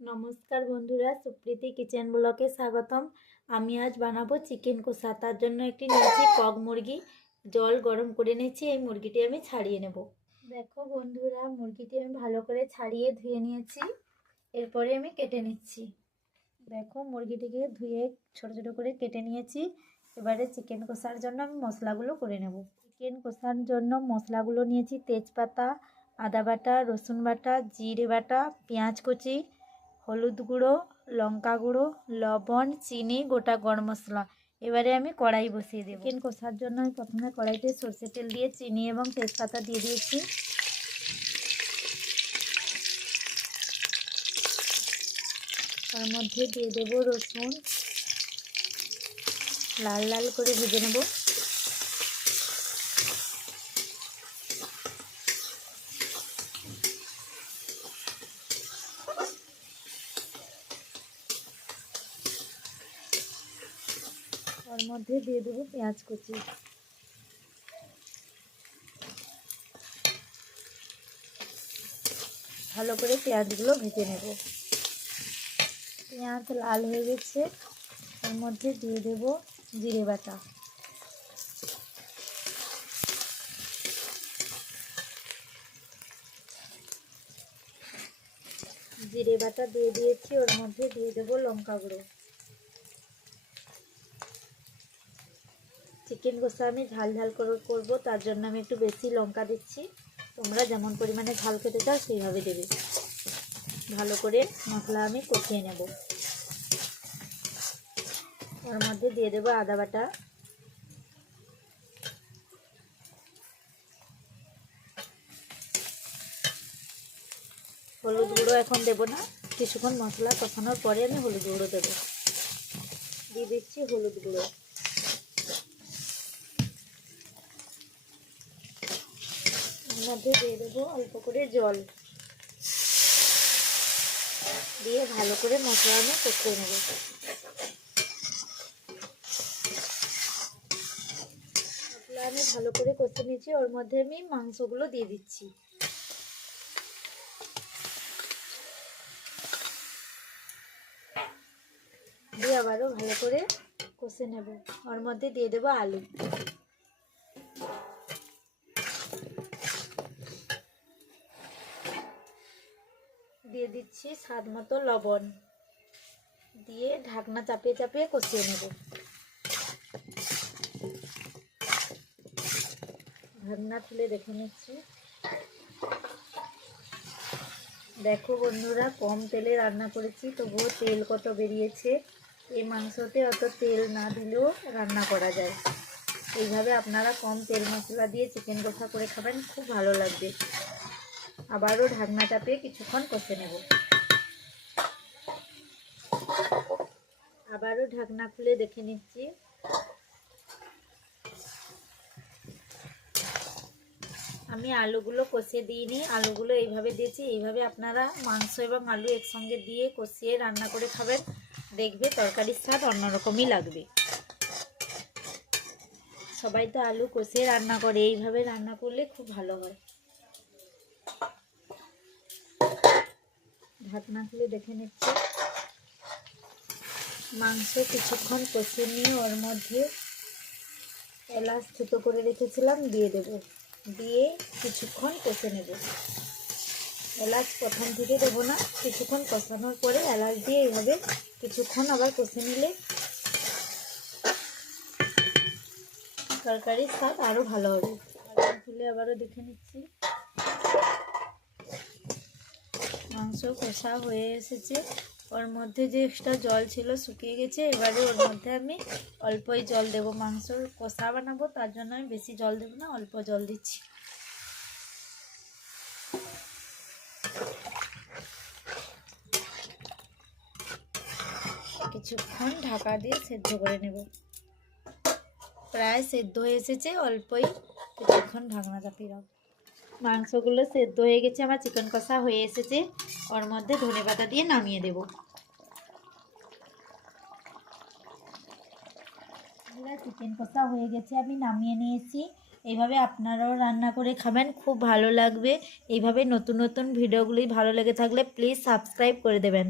নমস্কার বন্ধুরা, সুপ্রীতি কিচেন ব্লকে স্বাগতম। আমি আজ বানাবো চিকেন কষা। তার জন্য একটি নিয়েছি কক মুরগি। জল গরম করে নিয়েছি, এই মুরগিটি আমি ছাড়িয়ে নেব। দেখো বন্ধুরা, মুরগিটি আমি ভালো করে ছাড়িয়ে ধুয়ে নিয়েছি। এরপরে আমি কেটে নিচ্ছি। দেখো মুরগিটিকে ধুয়ে ছোট ছোট করে কেটে নিয়েছি। এবারে চিকেন কষার জন্য আমি মশলাগুলো করে নেব। চিকেন কষার জন্য মশলাগুলো নিয়েছি তেজপাতা, আদা বাটা, রসুন বাটা, জিরে বাটা, পেঁয়াজ কুচি হলুদ গুঁড়ো, লঙ্কা গুঁড়ো, লবণ, চিনি, গোটা গরম মশলা। এবারে আমি কড়াই বসিয়ে দেবো। চিকেন কষার জন্য আমি প্রথমে কড়াইতে সর্ষে তেল দিয়ে চিনি এবং তেজপাতা দিয়ে দিয়েছি। তার মধ্যে দিয়ে দেবো রসুন। লাল লাল করে ভেজে নেব। তার মধ্যে দিয়ে দেবো পেঁয়াজ কুচি। ভালো করে পেঁয়াজগুলো ভেজে নেব। পেঁয়াজ লাল হয়ে গেছে এর মধ্যে দিয়ে দেব জিরে বাটা। জিরে বাটা দিয়ে দিয়েছি, ওর মধ্যে দিয়ে দেবো লঙ্কা গুঁড়ো। চিকেন কষা আমি ঝাল ঝাল করে করব, তার জন্য আমি একটু বেশি লঙ্কা দিচ্ছি। তোমরা যেমন পরিমাণে ঝাল খেতে চাও সেইভাবে দেবে। ভালো করে মশলা আমি কষিয়ে নেব। ওর মধ্যে দিয়ে দেবো আদা বাটা। হলুদ গুঁড়ো এখন দেবো না, কিছুক্ষণ মশলা কষানোর পরে আমি হলুদ গুঁড়ো দেবো। দিয়ে দিচ্ছি হলুদ গুঁড়ো। মধ্যে দিয়ে দেবো অল্প করে জল। দিয়ে ভালো করে মশলা আমি কষিয়ে নেব। মশলা আমি ভালো করে কষে নিয়েছি, ওর মধ্যে আমি মাংসগুলো দিয়ে দিচ্ছি। দিয়ে আবারও ভালো করে কষে নেব। ওর মধ্যে দিয়ে দেবো আলু। দিচ্ছি স্বাদ মতো লবণ। দিয়ে ঢাকনা চাপিয়ে চাপিয়ে কষিয়ে নেব। ঢাকনা তুলে দেখে নিচ্ছি। দেখো বন্ধুরা, কম তেলে রান্না করেছি, তবুও তেল কত বেরিয়েছে। এই মাংসতে অত তেল না দিলেও রান্না করা যায়। এইভাবে আপনারা কম তেল মশলা দিয়ে চিকেন কষা করে খাবেন, খুব ভালো লাগবে। আবারও ঢাকনা চাপিয়ে কিছুক্ষণ কষে নেব। আবারও ঢাকনা খুলে দেখে নিচ্ছি। আমি আলুগুলো কষিয়ে দিইনি। আলুগুলো এইভাবে দিয়েছি, এইভাবে আপনারা মাংস এবং আলু একসঙ্গে দিয়ে কষিয়ে রান্না করে খাবেন। দেখবে তরকারির স্বাদ অন্যরকমই লাগবে। সবাই তো আলু কষিয়ে রান্না করে, এইভাবে রান্না করলে খুব ভালো হয়। ঢাকনা খুলে দেখে নিচ্ছি। মাংস কিছুক্ষণ কষিয়ে নিয়ে ওর মধ্যে এলাচ ছোটো করে রেখেছিলাম, দিয়ে দেব। দিয়ে কিছুক্ষণ কষে নেব। এলাচ প্রথম থেকে দেবো না, কিছুক্ষণ কষানোর পরে এলাচ দিয়ে এইভাবে কিছুক্ষণ আবার কষে নিলে তরকারির স্বাদ আরও ভালো হবে। খুলে আবারও দেখে নিচ্ছি। মাংস কষা হয়ে এসেছে। ওর মধ্যে যে এক্সট্রা জল ছিল শুকিয়ে গেছে, এবারে ওর মধ্যে আমি অল্পই জল দেব। মাংস কষা বানাবো, তার জন্য আমি বেশি জল দেবো না, অল্প জল দিচ্ছি। কিছুক্ষণ ঢাকা দিয়ে সেদ্ধ করে নেব। প্রায় সেদ্ধ হয়ে এসেছে, অল্পই। কিছুক্ষণ ঢাকনা চাপিয়ে রাখব মাংসগুলো সেদ্ধ হয়ে গেছে, আমার চিকেন কষা হয়ে এসেছে। ওর মধ্যে ধনে পাতা দিয়ে নামিয়ে দেব। চিকেন কষা হয়ে গেছে, আমি নামিয়ে নিয়েছি। এইভাবে আপনারাও রান্না করে খাবেন, খুব ভালো লাগবে। এইভাবে নতুন নতুন ভিডিওগুলি ভালো লেগে থাকলে প্লিজ সাবস্ক্রাইব করে দেবেন।